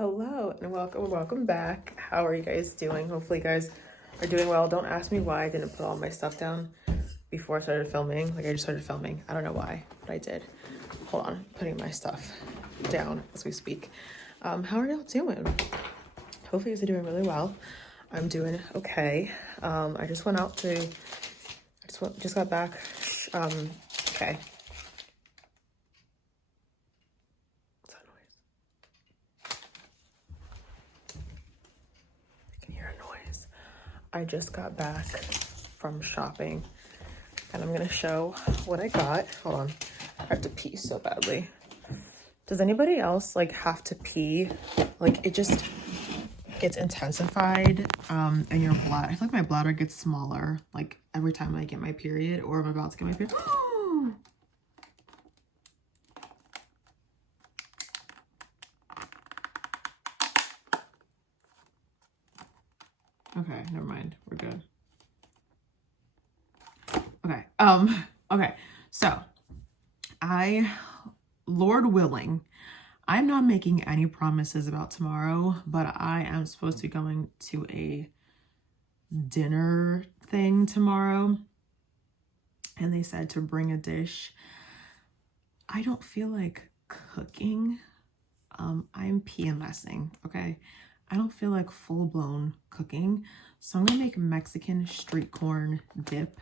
Hello and welcome back. How are you guys doing? Hopefully you guys are doing well. Don't ask me why I didn't put all my stuff down before I started filming. Like I just started filming. I don't know why, but I did. Hold on, putting my stuff down as we speak. How are y'all doing? Hopefully you guys are doing really well. I'm doing okay. I just went out to, just got back. Okay. I just got back from shopping and I'm gonna show what I got. Hold on, I have to pee so badly. Does anybody else like have to pee? Like it just gets intensified and your bladder, I feel like my bladder gets smaller like every time I get my period or I'm about to get my period. Okay, never mind. We're good. Okay. Okay. So Lord willing, I'm not making any promises about tomorrow, but I am supposed to be going to a dinner thing tomorrow. And they said to bring a dish. I don't feel like cooking. I'm PMSing, okay? I don't feel like full-blown cooking, so I'm gonna make Mexican street corn dip.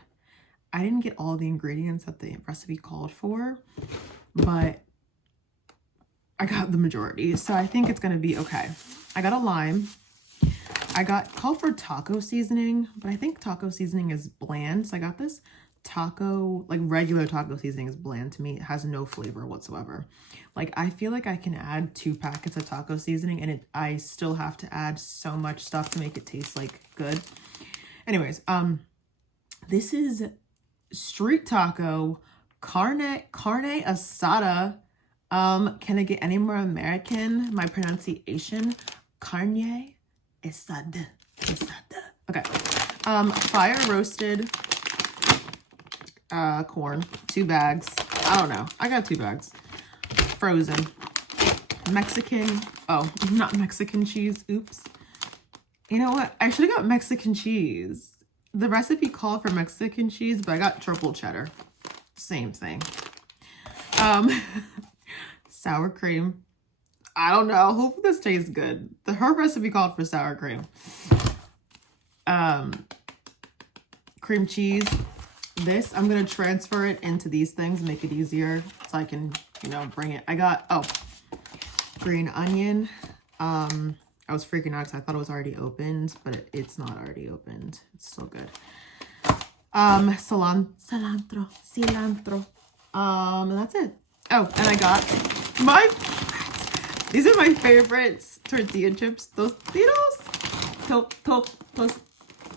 I didn't get all the ingredients that the recipe called for, but I got the majority, so I think it's gonna be okay. I got a lime. I got called for taco seasoning, but I think taco seasoning is bland, so I got this taco, like regular taco seasoning is bland to me. It has no flavor whatsoever. Like I feel like I can add 2 packets of taco seasoning and I still have to add so much stuff to make it taste like good. Anyways, this is street taco carne asada. Can I get any more American? My pronunciation, carne asada. Okay. Fire roasted corn, 2 bags. I don't know. I got 2 bags. Frozen. Mexican. Oh, not Mexican cheese. Oops. You know what? I should have got Mexican cheese. The recipe called for Mexican cheese, but I got triple cheddar. Same thing. Sour cream. I don't know. Hopefully this tastes good. Her recipe called for sour cream. Cream cheese. This, I'm going to transfer it into these things, make it easier so I can, you know, bring it. I got, green onion. I was freaking out because I thought it was already opened, but it's not already opened. It's still good. Cilantro. And that's it. Oh, and I got these are my favorites tortilla chips. Those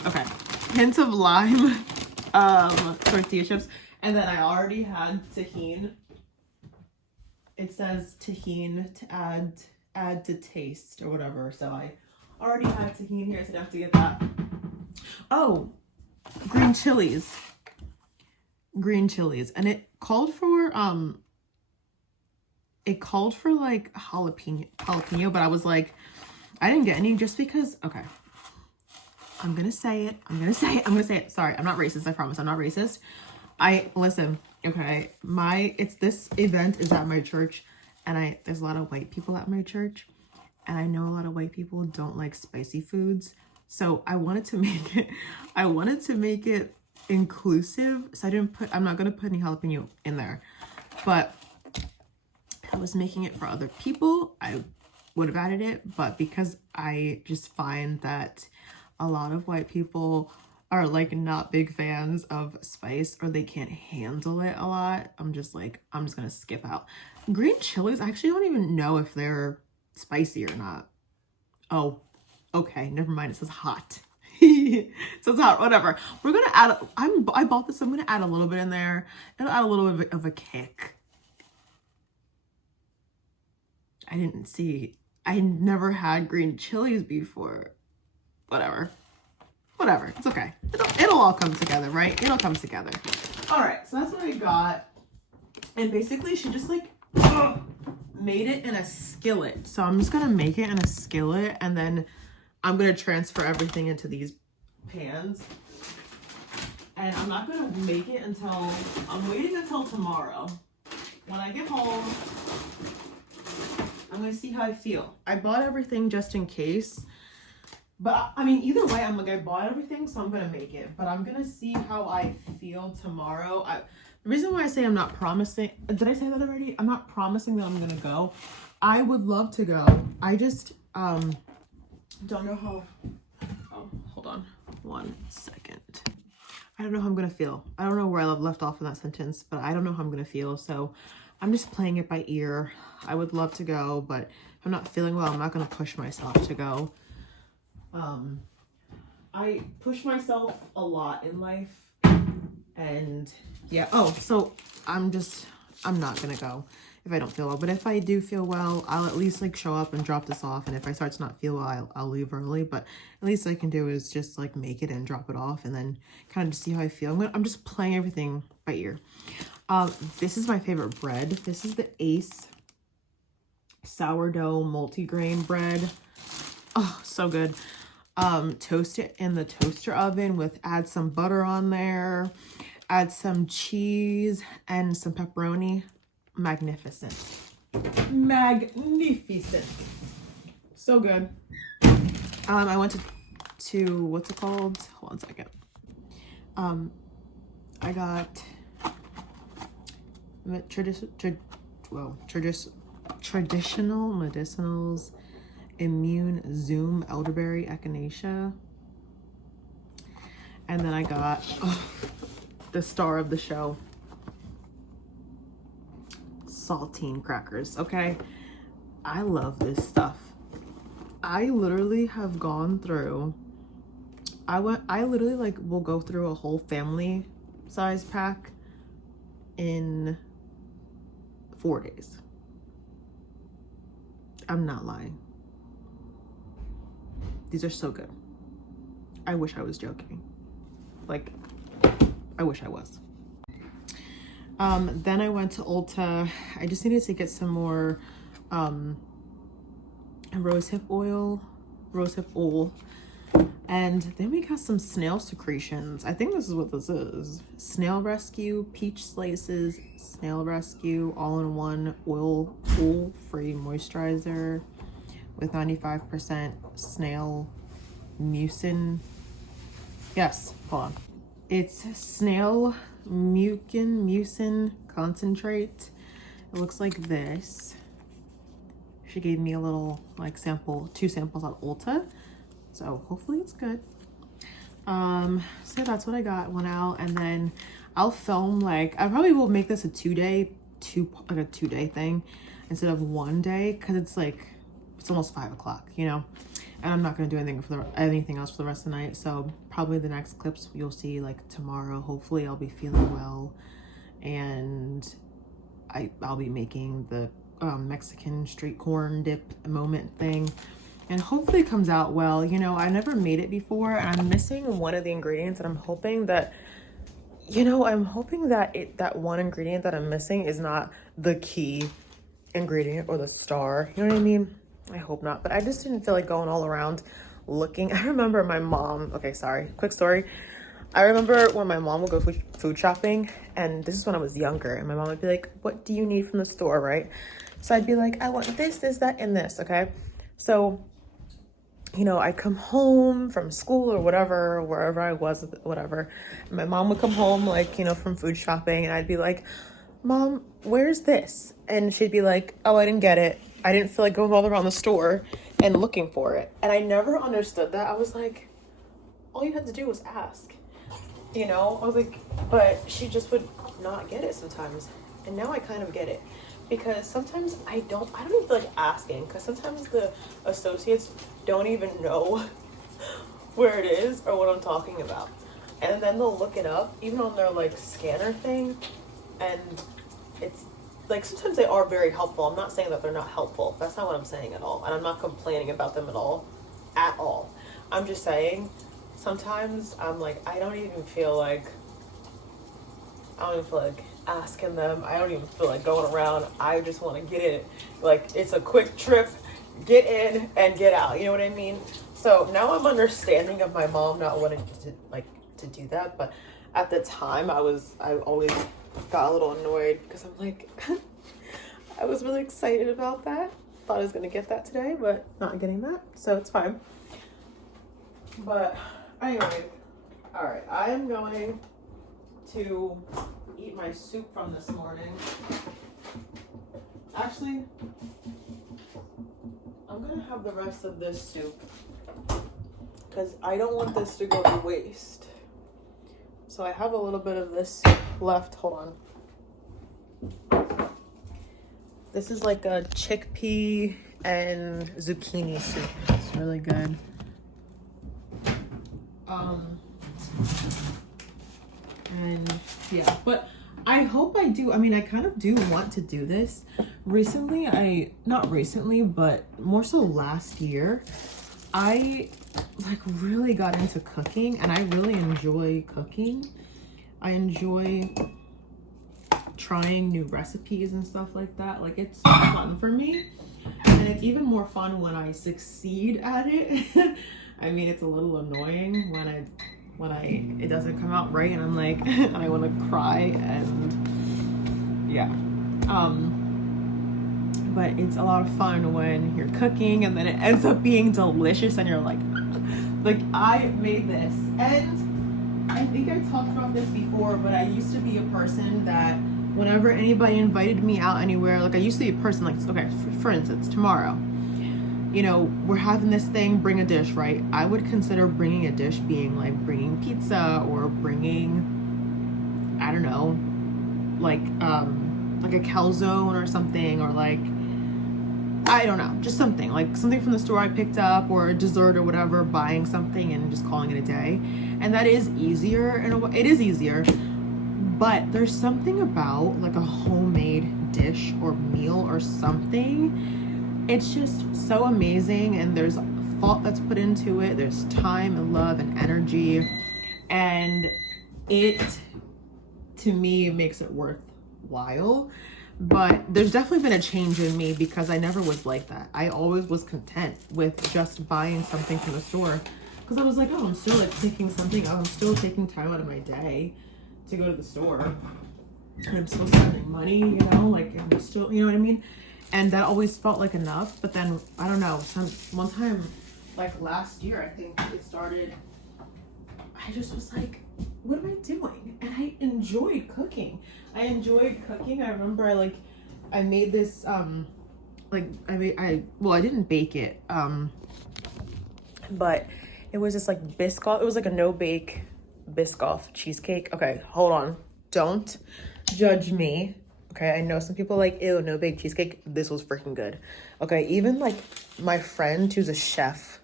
okay. Hint of lime. Tortilla chips, and then I already had tahini. It says tahini to add to taste or whatever, so I already had tahini here, so I have to get that. Oh, green chilies, and it called for like jalapeno, but I was like, I didn't get any just because. Okay, I'm gonna say it. Sorry, I'm not racist. I promise I'm not racist. Listen, okay. This event is at my church and there's a lot of white people at my church and I know a lot of white people don't like spicy foods. So I wanted to make it inclusive. So I'm not gonna put any jalapeno in there, but I was making it for other people. I would have added it, but because I just find that a lot of white people are like not big fans of spice or they can't handle it a lot. I'm just gonna skip out. Green chilies, I actually don't even know if they're spicy or not. Oh, okay, never mind. It says hot. It says hot, whatever. We're gonna add, I bought this, so I'm gonna add a little bit in there. It'll add a little bit of a kick. I never had green chilies before. Whatever, it's okay. It'll all come together, right? It'll come together. All right, so that's what I got. And basically she just like made it in a skillet. So I'm just gonna make it in a skillet, and then I'm gonna transfer everything into these pans. And I'm not gonna make it until, I'm waiting until tomorrow. When I get home, I'm gonna see how I feel. I bought everything just in case. But I mean, either way, I'm like, I bought everything, so I'm gonna make it. But I'm gonna see how I feel tomorrow. The reason why I say I'm not promising, did I say that already? I'm not promising that I'm gonna go. I would love to go. I just don't know how, oh, hold on 1 second. I don't know how I'm gonna feel. I don't know where I left off in that sentence, but I don't know how I'm gonna feel. So I'm just playing it by ear. I would love to go, but if I'm not feeling well, I'm not gonna push myself to go. I push myself a lot in life, and yeah. Oh, so I'm not gonna go if I don't feel well. But if I do feel well, I'll at least like show up and drop this off. And if I start to not feel well, I'll leave early. But at least I can do is just like make it and drop it off, and then kind of just see how I feel. I'm just playing everything by ear. This is my favorite bread. This is the Ace sourdough multigrain bread. Oh, so good. Toast it in the toaster oven add some butter on there, add some cheese and some pepperoni. Magnificent. Magnificent. So good. I went to what's it called? Hold on a second. I got traditional medicinals, immune zoom elderberry echinacea, and then I got the star of the show, saltine crackers. Okay, I love this stuff. I literally have gone through, I literally like will go through a whole family size pack in 4 days. I'm not lying. These are so good. I wish I was joking. Like, I wish I was. Then I went to Ulta. I just needed to get some more rosehip oil. And then we got some snail secretions. I think this is what this is. Snail Rescue Peach Slices, Snail Rescue all-in-one oil-free moisturizer with 95% snail mucin. Yes, hold on. It's snail mucin concentrate. It looks like this. She gave me a little like sample, 2 samples at Ulta. So hopefully it's good. So that's what I got, went out, and then I'll film, like, I probably will make this a 2-day thing instead of 1 day, because it's like, it's almost 5 o'clock, you know, and I'm not going to do anything else for the rest of the night. So probably the next clips you'll see like tomorrow. Hopefully I'll be feeling well, and I'll be making the Mexican street corn dip moment thing, and hopefully it comes out well. You know, I never made it before, and I'm missing one of the ingredients, and I'm hoping that, you know, that one ingredient that I'm missing is not the key ingredient or the star, you know what I mean? I hope not, but I just didn't feel like going all around looking. I remember my mom, okay, sorry, quick story. I remember when my mom would go food shopping, and this is when I was younger, and my mom would be like, what do you need from the store, right? So I'd be like, I want this, that, and this, okay? So, you know, I'd come home from school or whatever, wherever I was, whatever. And my mom would come home, like, you know, from food shopping, and I'd be like, Mom, where's this? And she'd be like, oh, I didn't get it. I didn't feel like going all around the store and looking for it. And I never understood that. I was like, all you had to do was ask. You know, I was like, but she just would not get it sometimes. And now I kind of get it, because sometimes I don't even feel like asking, because sometimes the associates don't even know where it is or what I'm talking about. And then they'll look it up, even on their like scanner thing. And it's like, sometimes they are very helpful. I'm not saying that they're not helpful. That's not what I'm saying at all. And I'm not complaining about them at all. I'm just saying, sometimes I'm like, I don't even feel like asking them. I don't even feel like going around. I just want to get in. Like, it's a quick trip, get in and get out. You know what I mean? So now I'm understanding of my mom not wanting to do that. But at the time, I always got a little annoyed because I'm like, I was really excited about that. Thought I was going to get that today, but not getting that. So it's fine. But anyway, all right, I am going to eat my soup from this morning. Actually, I'm gonna have the rest of this soup because I don't want this to go to waste. So I have a little bit of this soup left. Hold on. This is like a chickpea and zucchini soup. It's really good. And yeah, but I hope I do. I mean, I kind of do want to do this. Recently, not recently, but more so last year, I like really got into cooking and I really enjoy cooking. I enjoy trying new recipes and stuff like that. Like, it's fun for me. And it's even more fun when I succeed at it. I mean, it's a little annoying when it doesn't come out right and I'm like, I want to cry and yeah. But it's a lot of fun when you're cooking and then it ends up being delicious and you're like I made this. And I think I talked about this before, but I used to be a person that whenever anybody invited me out anywhere, like I used to be a person like, okay, for instance, tomorrow, you know, we're having this thing, bring a dish, right? I would consider bringing a dish being like bringing pizza or bringing, I don't know, like a calzone or something, or like, I don't know, just something from the store I picked up, or a dessert or whatever, buying something and just calling it a day. And that is easier in a way. It is easier, but there's something about like a homemade dish or meal or something. It's just so amazing, and there's thought that's put into it. There's time and love and energy, and it, to me, makes it worthwhile. But there's definitely been a change in me because I never was like that. I always was content with just buying something from the store because I was like, oh, I'm still like picking something up. I'm still taking time out of my day to go to the store, and I'm still spending money, you know, like I'm still, you know what I mean? And that always felt like enough. But then, I don't know, one time, like last year, I think it started, I just was like, what am I doing? And I enjoyed cooking. I remember I made this, I didn't bake it, but it was just like Biscoff. It was like a no-bake Biscoff cheesecake. Okay, hold on. Don't judge me. Okay, I know some people are like, ew, no bake cheesecake. This was freaking good. Okay, even like my friend who's a chef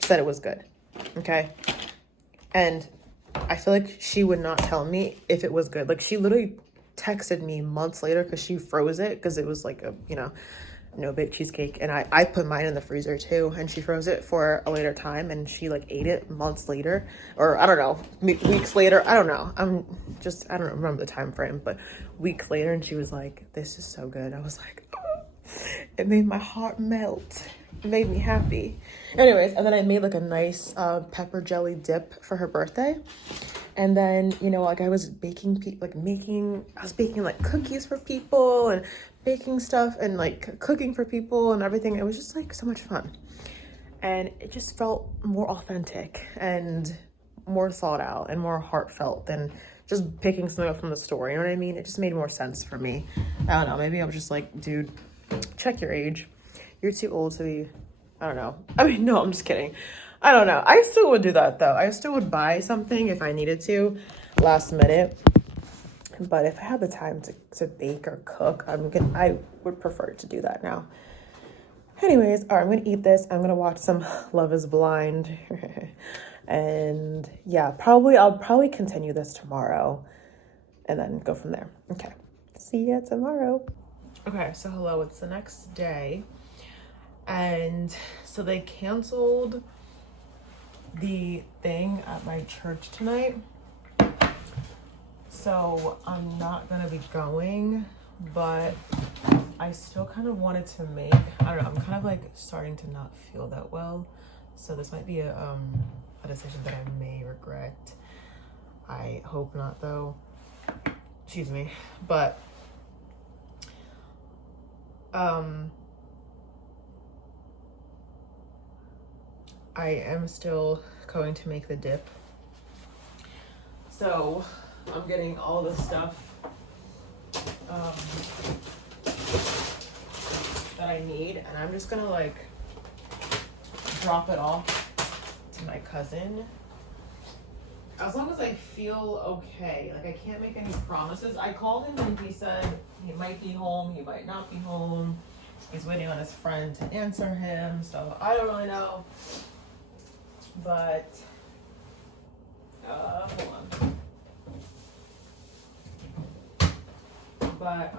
said it was good. Okay, and I feel like she would not tell me if it was good. Like, she literally texted me months later because she froze it because it was like a, you know, no bake cheesecake. And I put mine in the freezer too, and she froze it for a later time, and she like ate it months later, or I don't know, weeks later. I don't know. I don't remember the time frame, but weeks later, and she was like, this is so good. I was like, oh, it made my heart melt. It made me happy. Anyways, and then I made like a nice pepper jelly dip for her birthday. And then, you know, like I was baking like cookies for people and baking stuff and like cooking for people and everything. It was just like so much fun. And it just felt more authentic and more thought out and more heartfelt than just picking something up from the store. You know what I mean? It just made more sense for me. I don't know. Maybe I was just like, dude, check your age. You're too old to be, I don't know. I mean, no, I'm just kidding. I don't know. I still would do that though. I still would buy something if I needed to last minute. But if I had the time to bake or cook, I would prefer to do that now. Anyways, all right, I'm going to eat this. I'm going to watch some Love is Blind. And yeah, I'll probably continue this tomorrow and then go from there. Okay. See ya tomorrow. Okay, so hello, it's the next day. And so they canceled the thing at my church tonight. So I'm not gonna be going, but I still kind of wanted to make, I don't know, I'm kind of like starting to not feel that well. So this might be a decision that I may regret. I hope not though. Excuse me. But I am still going to make the dip. So I'm getting all the stuff that I need, and I'm just gonna like drop it off to my cousin. As long as I feel okay. Like, I can't make any promises. I called him and he said he might be home, he might not be home. He's waiting on his friend to answer him, so I don't really know. But hold on. But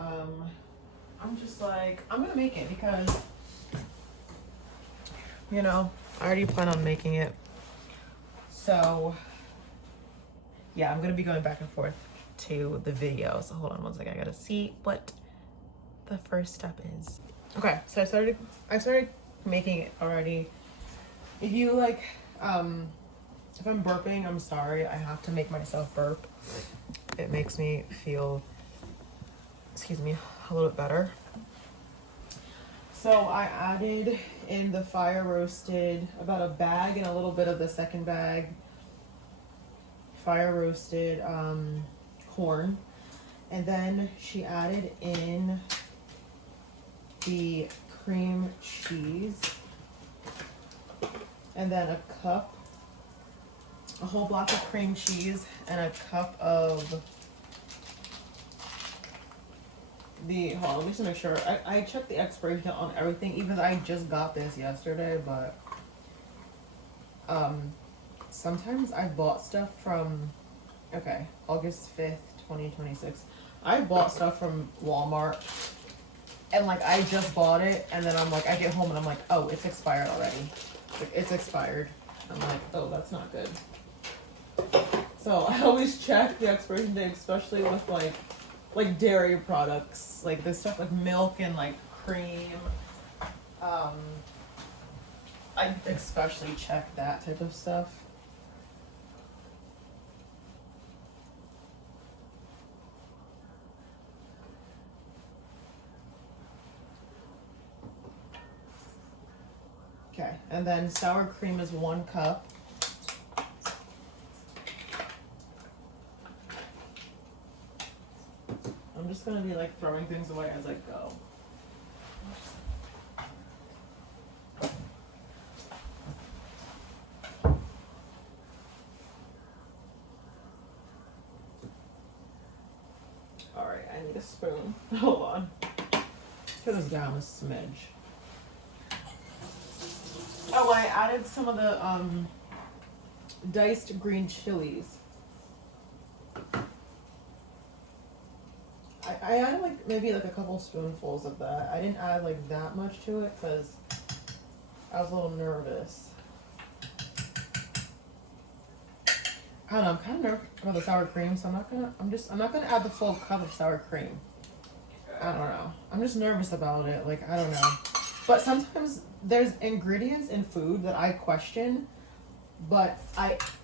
I'm just like, I'm gonna make it because, you know, I already plan on making it. So yeah, I'm gonna be going back and forth to the video. So hold on one second, I gotta see what the first step is. Okay, so I started making it already. If you like, if I'm burping, I'm sorry. I have to make myself burp. It makes me feel, excuse me, a little bit better. So I added in the fire roasted, about a bag and a little bit of the second bag, fire roasted corn. And then she added in the cream cheese. And then a whole block of cream cheese and a cup of hold on, let me just make sure. I checked the expiration on everything, even though I just got this yesterday, but sometimes I bought stuff from, okay, August 5th, 2026. I bought stuff from Walmart and like I just bought it and then I'm like, I get home and I'm like, oh, it's expired already. Like, it's expired. I'm like, oh, that's not good. So I always check the expiration date, especially with like dairy products, like this stuff like milk and like cream. I especially check that type of stuff. Okay, and then sour cream is 1 cup. I'm just gonna be like throwing things away as I go. All right, I need a spoon. Hold on. Put this down a smidge. Oh, I added some of the diced green chilies. I added like maybe like a couple spoonfuls of that. I didn't add like that much to it because I was a little nervous. I don't know, I'm kind of nervous about the sour cream, so I'm not gonna add the full cup of sour cream. I don't know. I'm just nervous about it. Like, I don't know. But sometimes there's ingredients in food that I question, but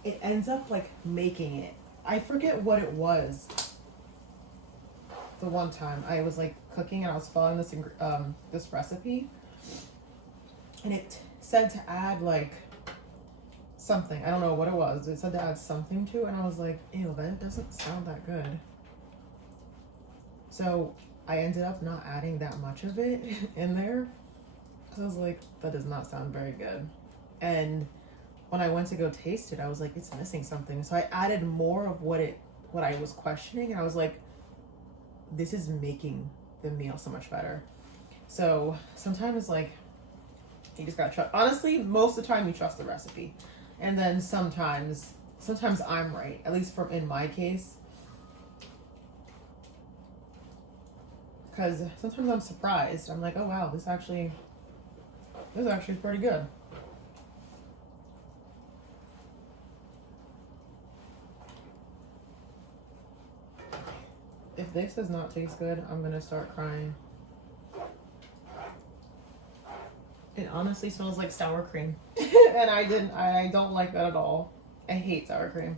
it ends up like making it. I forget what it was. The one time I was like cooking and I was following this recipe, and it said to add like something. I don't know what it was. It said to add something to it, and I was like, ew, that doesn't sound that good. So I ended up not adding that much of it in there. So I was like, that does not sound very good. And when I went to go taste it, I was like, it's missing something. So I added more of what I was questioning, and I was like, this is making the meal so much better. So sometimes like you just gotta trust. Honestly, most of the time you trust the recipe, and then sometimes I'm right. At least in my case, because sometimes I'm surprised. I'm like, oh wow, this is actually pretty good. If this does not taste good, I'm gonna start crying. It honestly smells like sour cream. And I don't like that at all. I hate sour cream.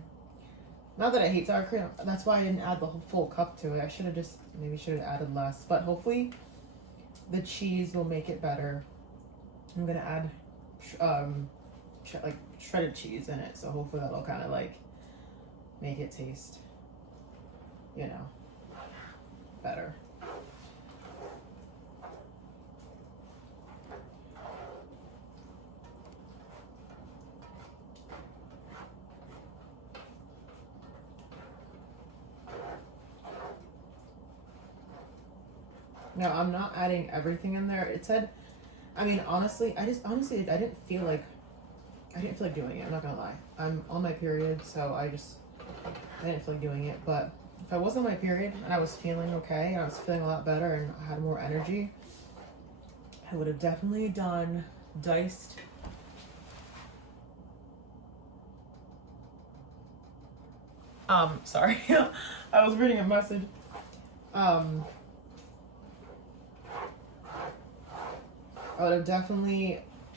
Not that I hate sour cream, that's why I didn't add the whole full cup to it. I should have just, maybe should have added less. But hopefully the cheese will make it better. I'm gonna add like shredded cheese in it. So hopefully that'll kind of like make it taste, you know, better. No, I'm not adding everything in there. It said, I mean, honestly, I didn't feel like doing it. I'm not gonna lie. I'm on my period, so I didn't feel like doing it. But if I wasn't on my period and I was feeling okay and I was feeling a lot better and I had more energy, I would have definitely done diced. Sorry. I was reading a message.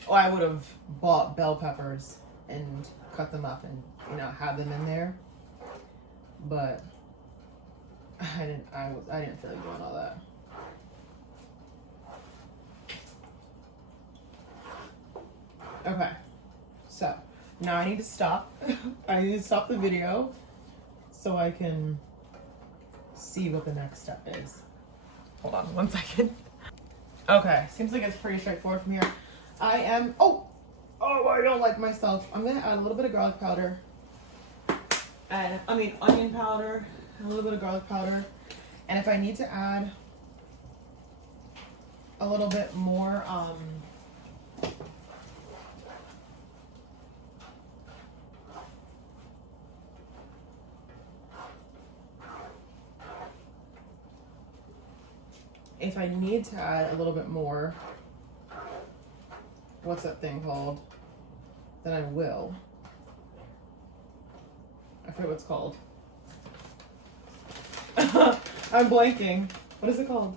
I would have bought bell peppers and cut them up and, you know, have them in there. But I didn't feel like doing all that. Okay. So now I need to stop. I need to stop the video so I can see what the next step is. Hold on 1 second. Okay, seems like it's pretty straightforward from here. I don't like myself. I'm gonna add a little bit of garlic powder. And onion powder, a little bit of garlic powder. And if I need to add a little bit more, if I need to add a little bit more, what's that thing called? Then I will. I forget what it's called. I'm blanking. What is it called?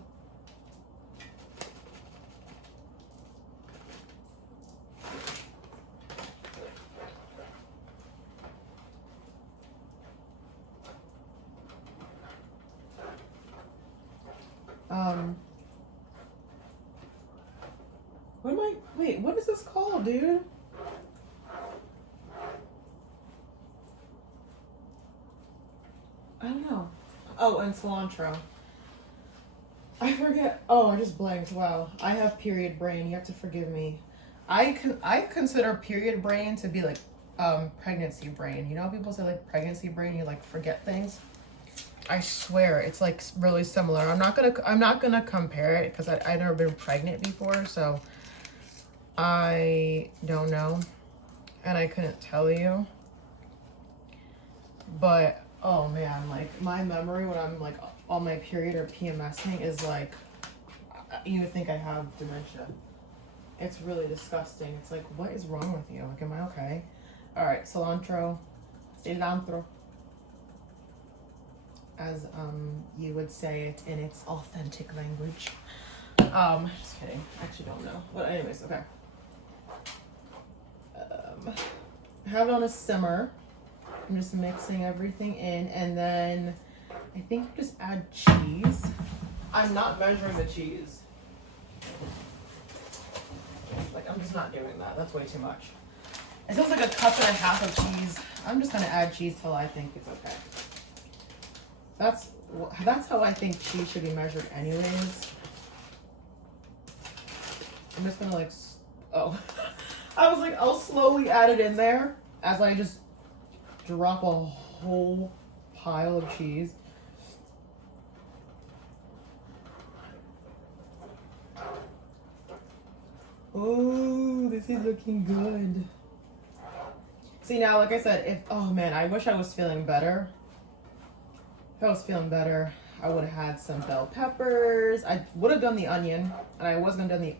What is this called, dude? I don't know. Oh, and cilantro. I forget. Oh, I just blanked. Wow. I have period brain. You have to forgive me. I consider period brain to be like pregnancy brain. You know how people say like pregnancy brain, you like forget things? I swear it's like really similar. I'm not gonna compare it because I've never been pregnant before, so I don't know, and I couldn't tell you. But oh man, like my memory when I'm like on my period or PMSing is like, you would think I have dementia. It's really disgusting. It's like, what is wrong with you? Like, am I okay? All right, cilantro, as you would say it in its authentic language. Just kidding. I actually don't know. But anyways, okay. Have it on a simmer. I'm just mixing everything in, and then I think you just add cheese. I'm not measuring the cheese. Like, I'm just not doing that. That's way too much. It feels like a cup and a half of cheese. I'm just gonna add cheese till I think it's okay. That's how I think cheese should be measured anyways. I'm just gonna like, oh. I was like, I'll slowly add it in there as I just drop a whole pile of cheese. Oh, this is looking good. See now, like I said, oh man, I wish I was feeling better. If I was feeling better, I would have had some bell peppers. I would have done the onion, and I was gonna done the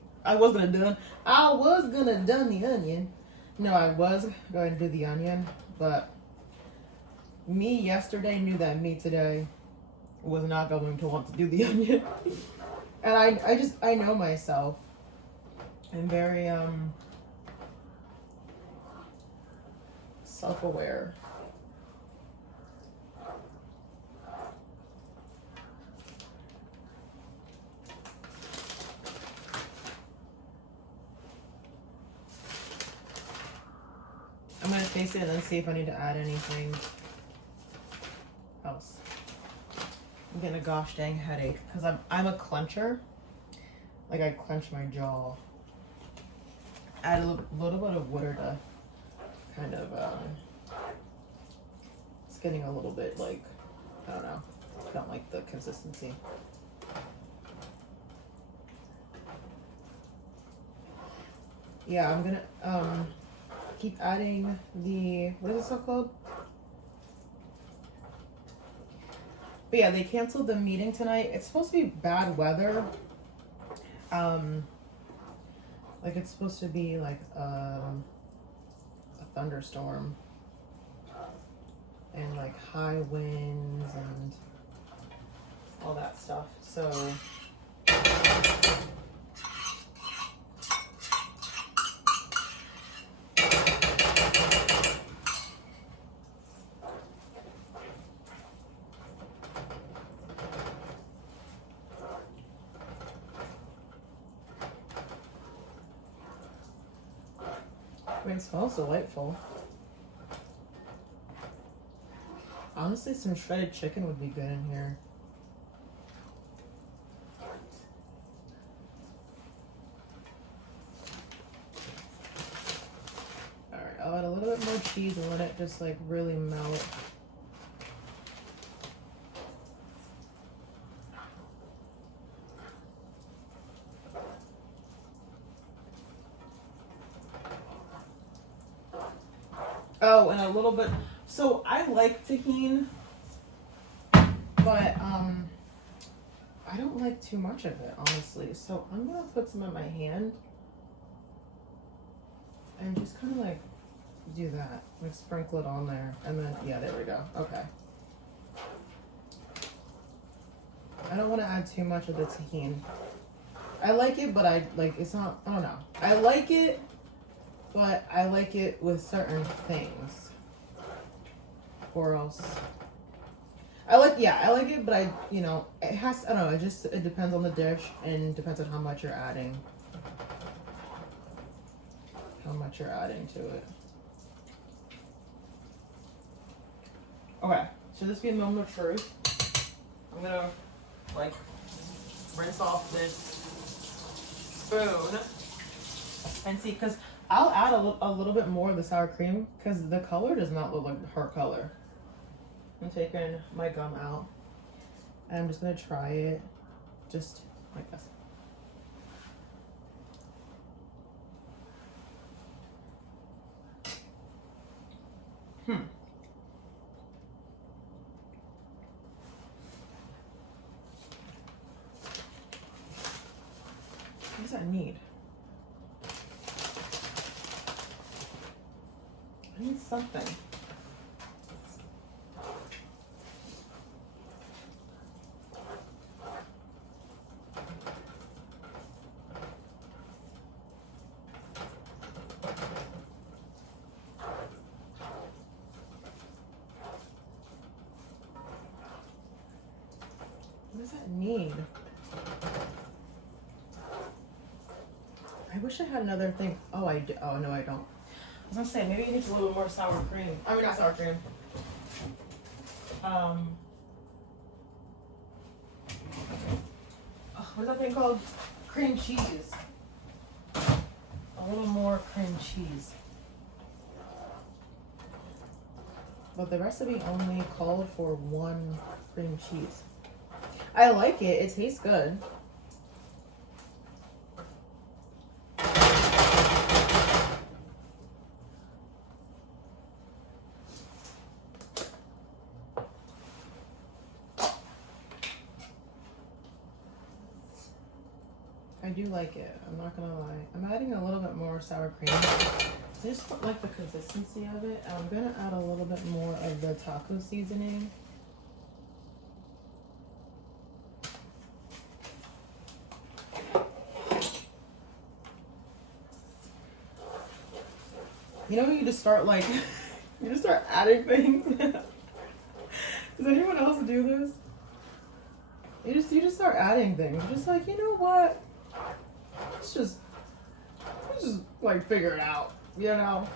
onion. No, I was going to do the onion, but me yesterday knew that me today. was not going to want to do the onion. And I know myself. I'm very self-aware. I'm gonna taste it and then see if I need to add anything else. I'm getting a gosh dang headache because I'm a clencher. Like I clench my jaw. Add a little bit of water to kind of it's getting a little bit like, I don't know, don't like the consistency. Yeah, I'm gonna keep adding the, what is this stuff called? But yeah, they canceled the meeting tonight. It's supposed to be bad weather. Like it's supposed to be like a thunderstorm and like high winds and all that stuff. So it smells delightful. Honestly, some shredded chicken would be good in here. Alright, I'll add a little bit more cheese and let it just like really melt. Oh, and a little bit. So I like tahini, but I don't like too much of it, honestly. So I'm gonna put some in my hand and just kind of like do that, like sprinkle it on there, and then yeah, there we go. Okay. I don't want to add too much of the tahini. I like it, but I like it's not. I don't know. I like it. But I like it with certain things. Or else. I like it, but it has, I don't know, it depends on the dish and depends on how much you're adding. How much you're adding to it. Okay, should this be a moment of truth? I'm gonna, like, rinse off this spoon and see, because I'll add a little bit more of the sour cream because the color does not look like her color. I'm taking my gum out and I'm just gonna try it just like this. What does that need? I need something. What does that need? I wish I had another thing. Oh, I do. Oh, no, I don't. I was gonna say, maybe it needs a little bit more sour cream. I mean, not sour cream. What's that thing called? Cream cheese. A little more cream cheese. But the recipe only called for 1 cream cheese. I like it. It tastes good. I do like it. I'm not gonna lie. I'm adding a little bit more sour cream. I just don't like the consistency of it. I'm gonna add a little bit more of the taco seasoning. You know when you just start like, you just start adding things? Does anyone else do this? You just start adding things. You're just like, you know what? Let's just like figure it out, you know?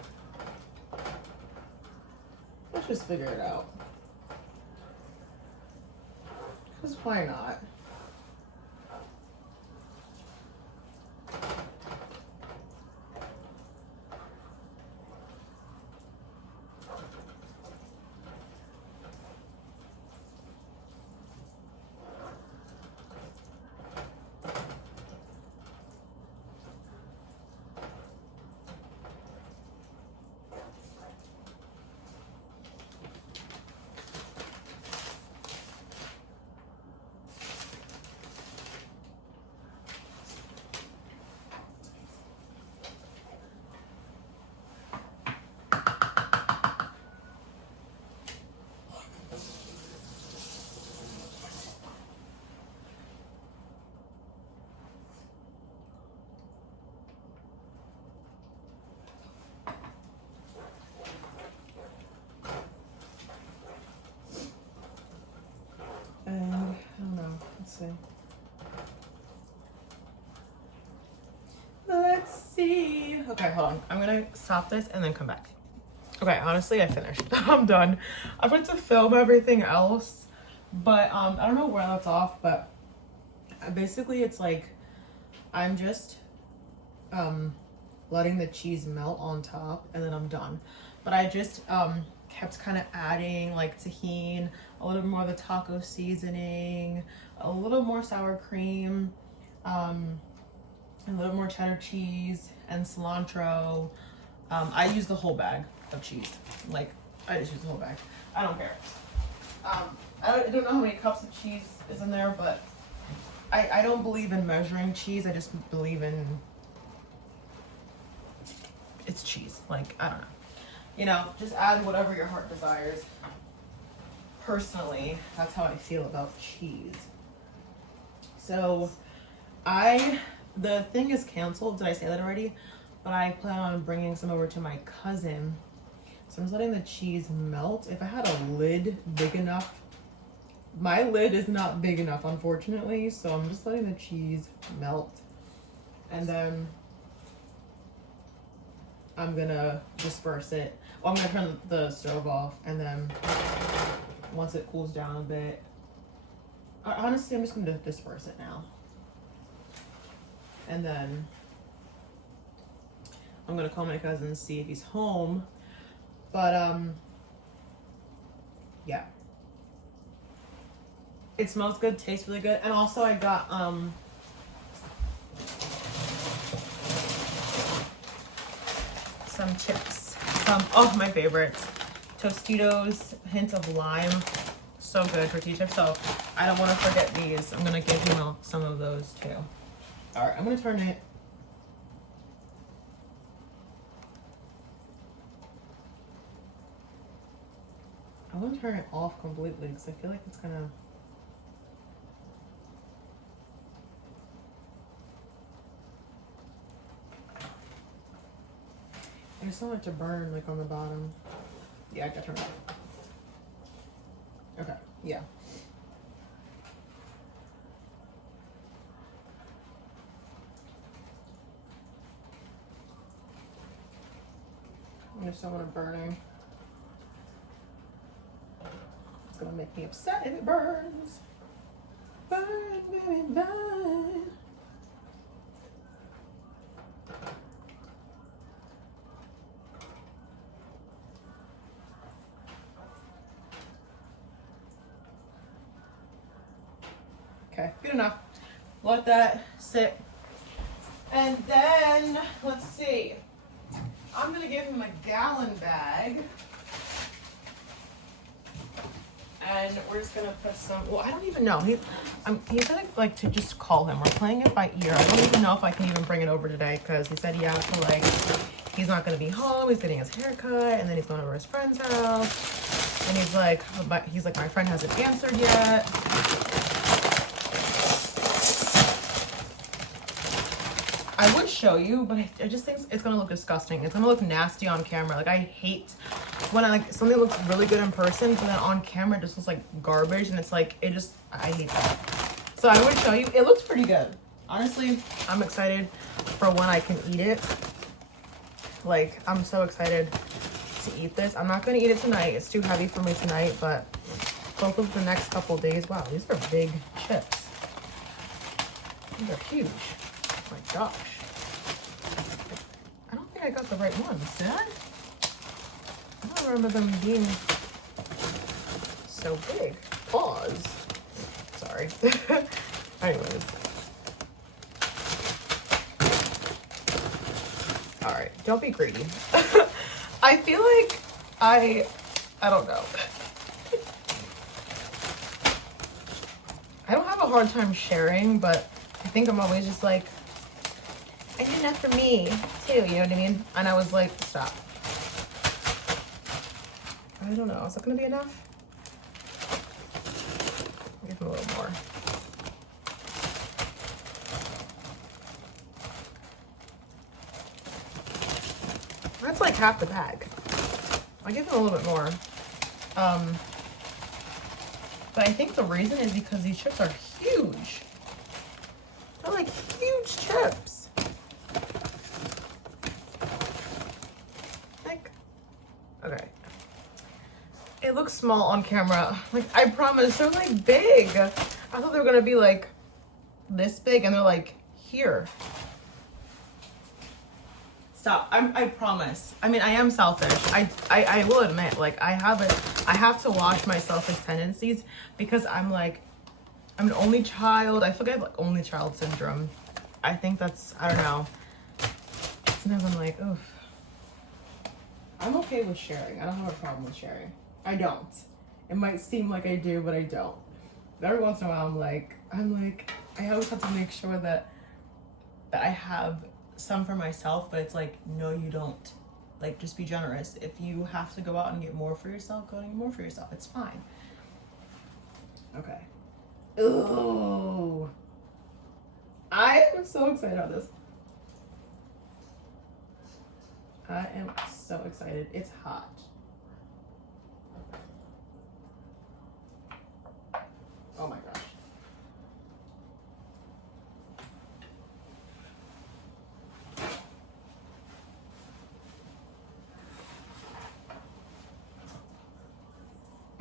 Let's just figure it out. Because why not? And I don't know, let's see. Let's see. Okay, hold on. I'm gonna stop this and then come back. Okay, honestly, I finished. I'm done. I went to film everything else, but I don't know where I left off, but basically it's like I'm just letting the cheese melt on top and then I'm done. But I just kept kind of adding like tahini, a little more of the taco seasoning, a little more sour cream, a little more cheddar cheese and cilantro. I use the whole bag of cheese. Like, I just use the whole bag. I don't care. I don't know how many cups of cheese is in there, but I don't believe in measuring cheese. I just believe in it's cheese. Like, I don't know. You know, just add whatever your heart desires. Personally, that's how I feel about cheese. So, the thing is canceled. Did I say that already? But I plan on bringing some over to my cousin. So I'm just letting the cheese melt. If I had a lid big enough, my lid is not big enough, unfortunately. So I'm just letting the cheese melt. And then I'm gonna disperse it. Well, I'm gonna turn the stove off, and then once it cools down a bit, honestly, I'm just gonna disperse it now. And then I'm gonna call my cousin and see if he's home. But yeah. It smells good, tastes really good. And also I got some chips. Oh, my favorites. Tostitos, hint of lime. So good for tea chips. So I don't want to forget these. I'm gonna give him some of those too. All right, I'm gonna turn it. I want to turn it off completely because I feel like it's gonna. There's so much to burn, like on the bottom. Yeah, I gotta turn it off. Okay, yeah. There's so much burning. It's gonna make me upset if it burns. Burn, baby, burn. Okay, good enough. Let that sit. And then, let's see. I'm gonna give him a gallon bag. And we're just gonna put some, well, I don't even know. He said like to just call him. We're playing it by ear. I don't even know if I can even bring it over today because he said he has to like, he's not gonna be home. He's getting his hair cut and then he's going over to his friend's house. And he's like, my friend hasn't answered yet. I wish show you, but I just think it's gonna look disgusting. It's gonna look nasty on camera. Like I hate when something looks really good in person, but then on camera it just looks like garbage, and it's like I hate that. So I would show you. It looks pretty good. Honestly, I'm excited for when I can eat it. Like, I'm so excited to eat this. I'm not gonna eat it tonight. It's too heavy for me tonight, but both of the next couple days. Wow, these are big chips. These are huge. Oh my gosh. I don't think I got the right ones, did I? I don't remember them being so big. Pause. Sorry. Anyways. Alright, don't be greedy. I feel like I don't know. I don't have a hard time sharing, but I think I'm always just like, I need enough for me too, you know what I mean? And I was like, stop. I don't know, is that gonna be enough? I'll give him a little more. That's like half the bag. I'll give him a little bit more. But I think the reason is because these chips are huge. They're like huge chips. Like, okay. It looks small on camera. Like, I promise, they're like big. I thought they were gonna be like this big, and they're like here. Stop. I promise. I mean, I am selfish. I will admit, like, I have to watch my selfish tendencies, because I'm like, I'm an only child. I feel like I have like only child syndrome. I think that's, I don't know. Sometimes I'm like, oof. I'm okay with sharing. I don't have a problem with sharing. I don't. It might seem like I do, but I don't. But every once in a while, I'm like, I always have to make sure that I have some for myself, but it's like, no, you don't. Like, just be generous. If you have to go out and get more for yourself, go and get more for yourself. It's fine. Okay. Ooh. I am so excited about this. I am so excited. It's hot. Oh my gosh.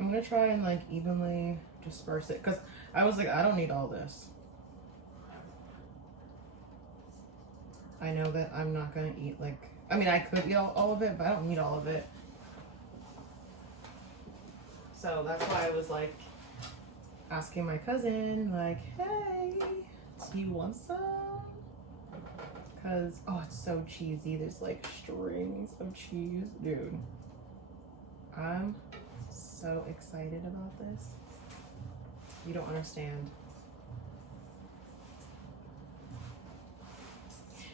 I'm gonna try and like evenly disperse it, because I was like, I don't need all this. I know that I'm not gonna eat like, I mean, I could eat all of it, but I don't need all of it. So that's why I was like asking my cousin, like, hey, do you want some? Because, oh, it's so cheesy. There's like strings of cheese. Dude, I'm so excited about this. You don't understand.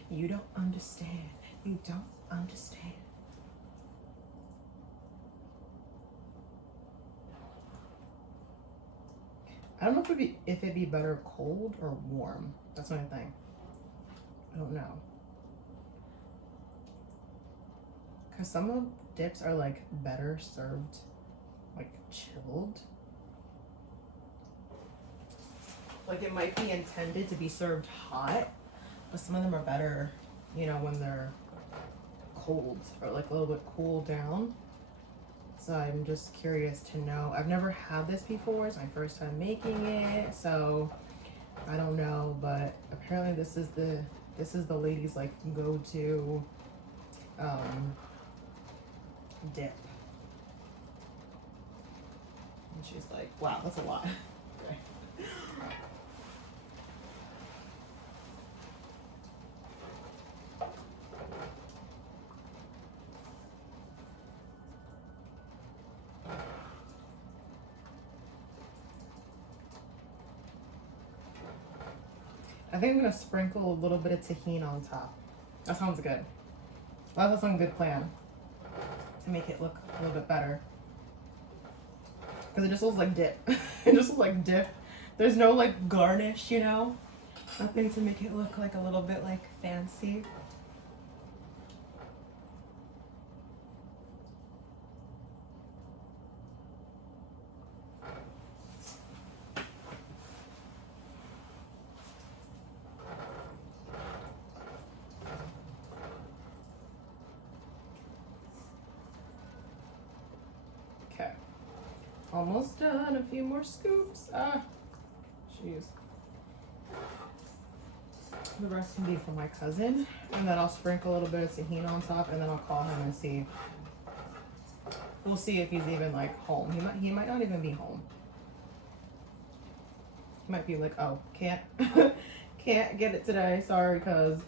You don't understand. You don't understand. I don't know if it'd be better cold or warm. That's my thing. I don't know. Because some of the dips are like better served like chilled. Like, it might be intended to be served hot, but some of them are better, you know, when they're cold or like a little bit cooled down. So I'm just curious to know. I've never had this before. It's my first time making it, so I don't know. But apparently this is the lady's like go-to dip. And she's like, wow, that's a lot. Okay. I think I'm gonna sprinkle a little bit of tahini on top. That sounds good. That's a good plan to make it look a little bit better. Because it just looks like dip. It just looks like dip. There's no like garnish, you know? Nothing to make it look like a little bit like fancy. Okay. Almost done. A few more scoops. Ah, jeez. The rest can be for my cousin, and then I'll sprinkle a little bit of tahini on top, and then I'll call him and see. We'll see if he's even like home. He might not even be home. He might be like, oh, can't can't get it today. Sorry, cuz.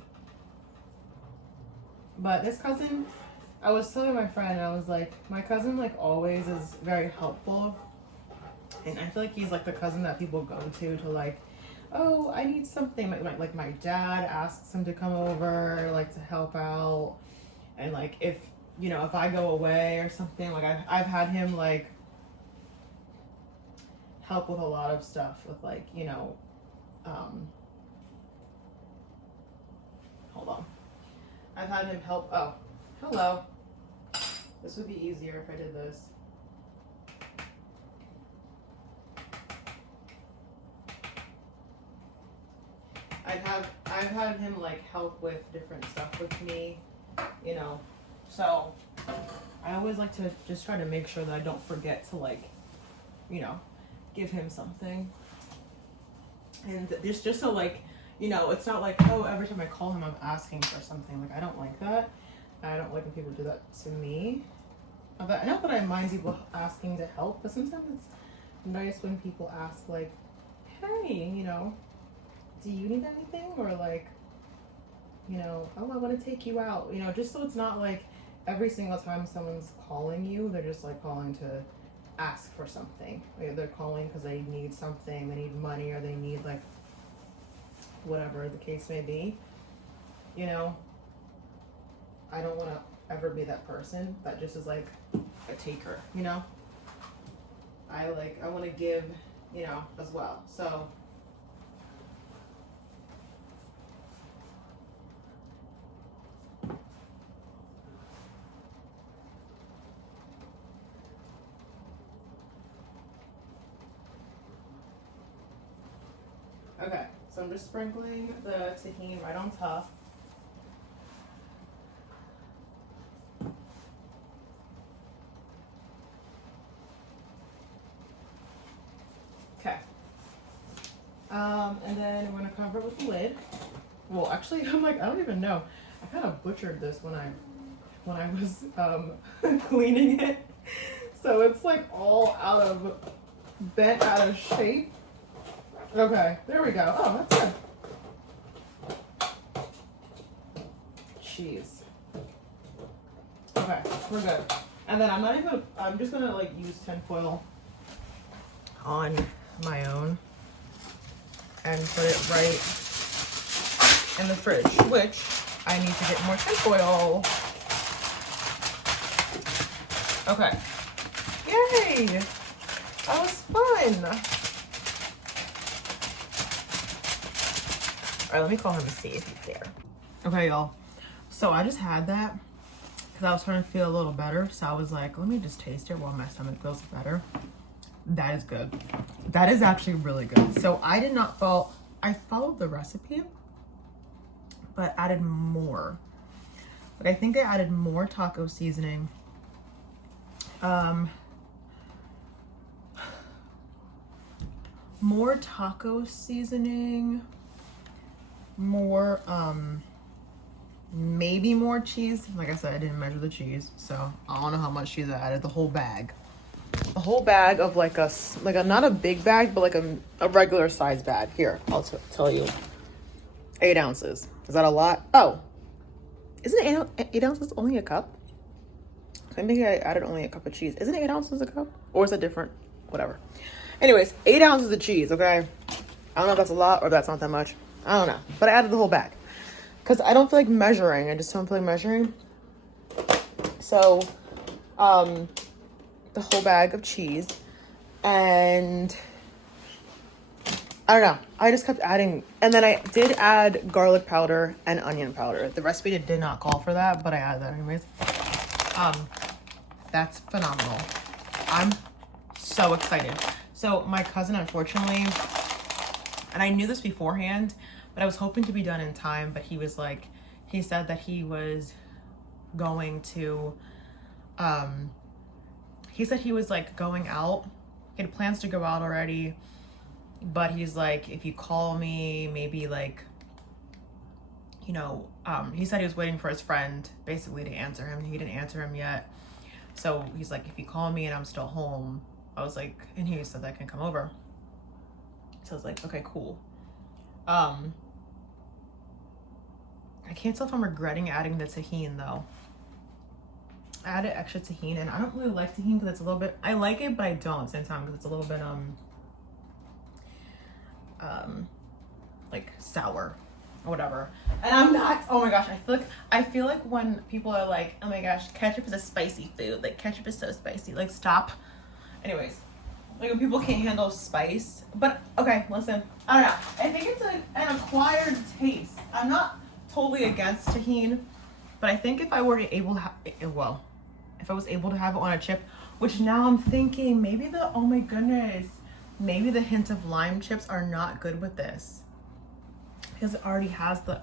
But this cousin, I was telling my friend, I was like, my cousin like always is very helpful, and I feel like he's like the cousin that people go to like, oh, I need something. Like my dad asks him to come over, like to help out. And like if, you know, if I go away or something, like I've had him like help with a lot of stuff with like, you know, hold on. I've had him help, oh, hello. This would be easier if I did this. I've had him like help with different stuff with me, you know, so I always like to just try to make sure that I don't forget to like, you know, give him something. And just so like, you know, it's not like, oh, every time I call him I'm asking for something. Like I don't like that. I don't like when people do that to me. But not that I mind people asking to help, but sometimes it's nice when people ask like, hey, you know, do you need anything? Or like, you know, oh, I want to take you out, you know, just so it's not like every single time someone's calling you, they're just like calling to ask for something. Like, they're calling because they need something, they need money, or they need like whatever the case may be. You know, I don't want to ever be that person that just is like a taker, you know. I want to give, you know, as well. So okay, so I'm just sprinkling the tahini right on top. Okay. And then we're gonna cover it with the lid. Well, actually, I'm like, I don't even know. I kind of butchered this when I was cleaning it. So it's like all bent out of shape. Okay, there we go. Oh, that's good. Cheese. Okay, we're good. And then I'm just gonna like use tinfoil on my own and put it right in the fridge, which I need to get more tinfoil. Okay. Yay! That was fun. All right, let me call him and see if he's there. Okay, y'all. So I just had that because I was trying to feel a little better. So I was like, let me just taste it while my stomach feels better. That is good. That is actually really good. So I followed the recipe, but added more. But I think I added more taco seasoning. More taco seasoning, more, maybe more cheese. Like I said, I didn't measure the cheese, so I don't know how much cheese I added. The whole bag. A whole bag of like a not a big bag, but like a regular size bag. Here, I'll tell you. 8 ounces. Is that a lot? Oh, isn't 8 ounces only a cup? I think I added only a cup of cheese. Isn't 8 ounces a cup? Or is it different? Whatever. Anyways, 8 ounces of cheese, okay? I don't know if that's a lot or that's not that much. I don't know. But I added the whole bag. Because I don't feel like measuring. I just don't feel like measuring. So, the whole bag of cheese. And I don't know. I just kept adding, and then I did add garlic powder and onion powder. The recipe did not call for that, but I added that anyways. That's phenomenal. I'm so excited. So my cousin, unfortunately, and I knew this beforehand, but I was hoping to be done in time, but he was like, he said that he was going to, he said he was like going out. He had plans to go out already, but he's like, if you call me, maybe like, you know, he said he was waiting for his friend basically to answer him. He didn't answer him yet. So he's like, if you call me and I'm still home, I was like, and he said that I can come over. So I was like, okay, cool. I can't tell if I'm regretting adding the tahini though. I added extra tahini, and I don't really like tahini because it's a little bit, I like it, but I don't at the same time because it's a little bit, like sour or whatever. And I'm not, oh my gosh, I feel like when people are like, oh my gosh, ketchup is a spicy food, like ketchup is so spicy, like stop. Anyways, like when people can't handle spice, but okay, listen, I don't know, I think it's an acquired taste. I'm not totally against tahini, but I think if I were to able to have, well, if I was able to have it on a chip, which now I'm thinking maybe oh my goodness, maybe the hint of lime chips are not good with this because it already has the,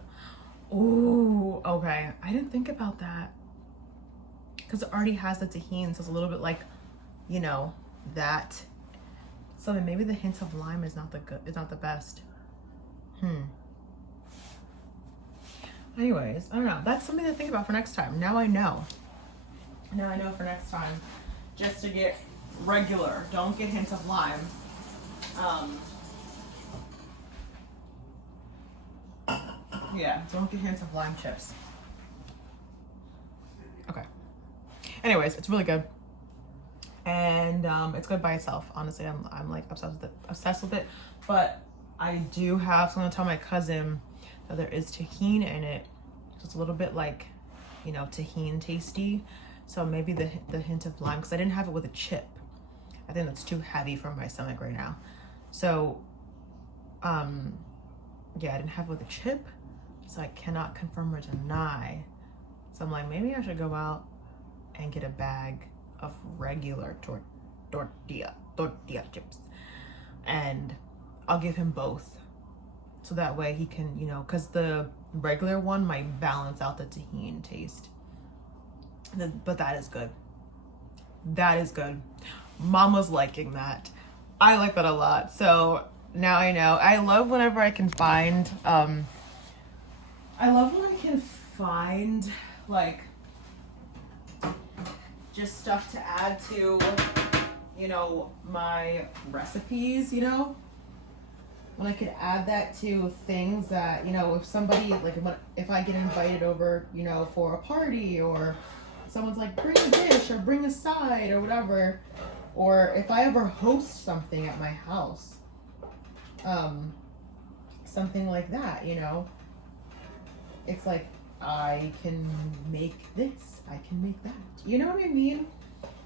ooh, okay, I didn't think about that because it already has the tahini, so it's a little bit like, you know, that. So then maybe the hint of lime is not the best. Anyways, I don't know. That's something to think about for next time. Now I know. Now I know for next time. Just to get regular. Don't get hints of lime. Yeah, don't get hints of lime chips. Okay. Anyways, it's really good. And it's good by itself. Honestly, I'm like obsessed with it. But I do have something to tell my cousin that there is tahini in it. So it's a little bit like, you know, tahini tasty. So maybe the hint of lime, because I didn't have it with a chip. I think that's too heavy for my stomach right now. So yeah, I didn't have it with a chip, so I cannot confirm or deny. So I'm like, maybe I should go out and get a bag of regular tortilla chips, and I'll give him both, so that way he can, you know, because the regular one might balance out the tahini taste. But that is good. That is good. Mama's liking that. I like that a lot. So now I know. I love whenever I can find, like just stuff to add to, you know, my recipes, you know, when I could add that to things that, you know, if somebody, like if I get invited over, you know, for a party, or someone's like, bring a dish or bring a side or whatever, or if I ever host something at my house, something like that, you know, it's like, I can make this, I can make that, you know what I mean?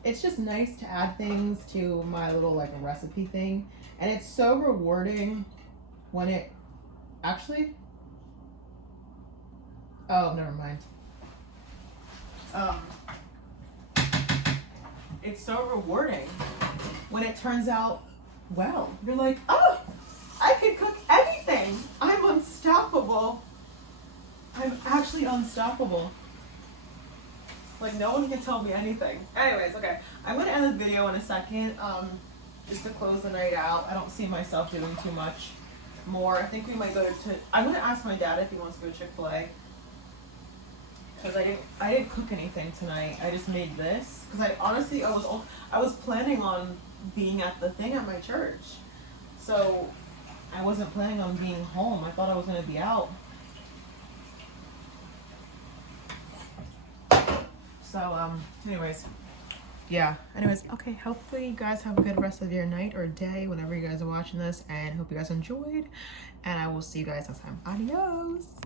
It's just nice to add things to my little like recipe thing, and it's so rewarding when it actually, oh, never mind. It's so rewarding when it turns out well. You're like, oh, I can cook anything. I'm unstoppable. I'm actually unstoppable. Like, no one can tell me anything. Anyways, okay. I'm gonna end the video in a second, just to close the night out. I don't see myself doing too much more. I think we might go to, I'm gonna ask my dad if he wants to go to Chick-fil-A. Because I didn't cook anything tonight. I just made this. Because I was planning on being at the thing at my church. So I wasn't planning on being home. I thought I was gonna be out. So, anyways, yeah. Anyways, okay, hopefully you guys have a good rest of your night or day whenever you guys are watching this, and hope you guys enjoyed, and I will see you guys next time. Adios!